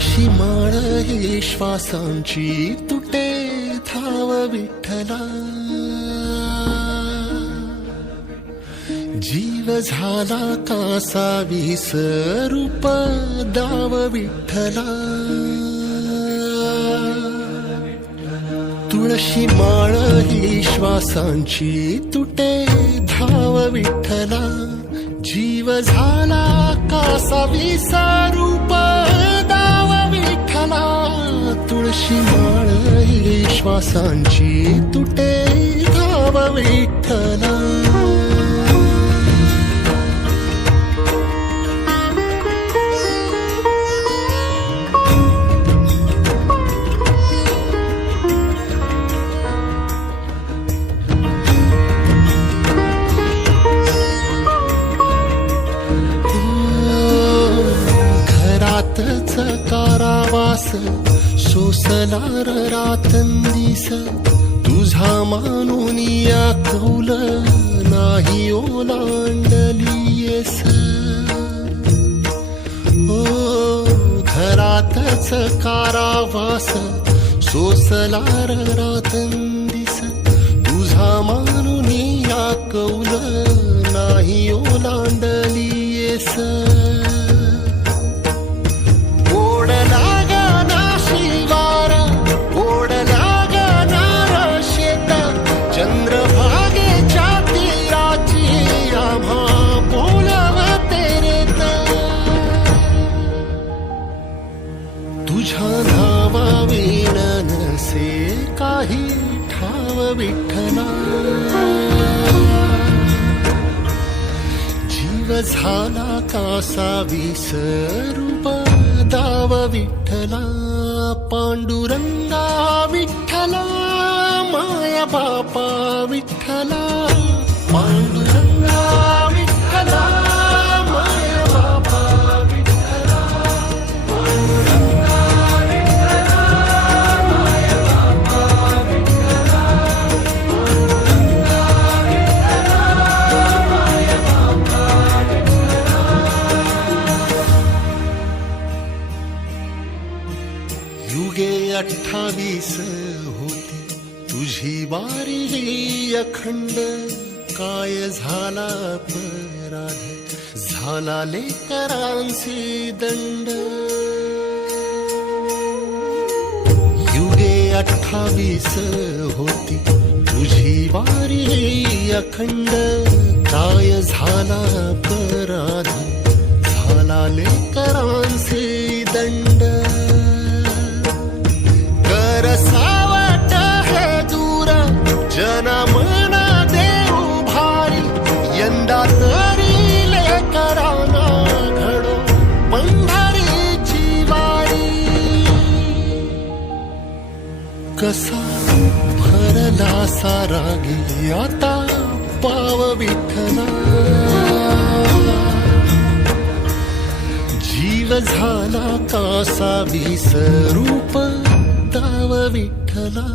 तुळशी माळ ही श्वासांची तुटे धाव विठ्ठला, जीव झाला कासा विसरूप दाव विठ्ठला. तुळशी माळ ही श्वासांची तुटे धाव विठ्ठला, जीव झाला कासा विसरूप दाव विठ्ठला. तुळशी माळ ही श्वासांची तुटे धाव विठ्ठला. कारावास सोसलार रातंदिस, तुझा मानून या कौल नाही ओलांडलीयस. ओ घरातच कारावास सोसलार रातंदिस, तुझा मानून या कौल नाही ओलांडलीयस. तुझ्या नावा विण नसे काही ठाव विठ्ठला, जीव झाला कासा विसरूप दाव विठ्ठला. पांडुरंगा विठ्ठला माया बापा विठ्ठला, पांडुरंगा विठ्ठला माया बापा विठ्ठला. युगे 28 होती तुझी वारी ही अखंड, काय झाला अपराध झाला लेकरांचे दंड. युगे 28 होती तुझी वारी ही अखंड, काय झाला अपराध झाला लेकरांचे दंड. सावट हे दूर जनमना देऊ भारी, यंदा तरी लेकरांना घडो पंढरीची वारी. कसा भरला सारा गे आता पाव विठ्ठला, जीव झाला कासा विसरूप दाव विठ्ठला.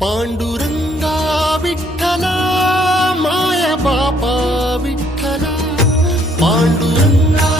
पांडुरंगा विठ्ठला माया बापा विठ्ठला, पांडुरंगा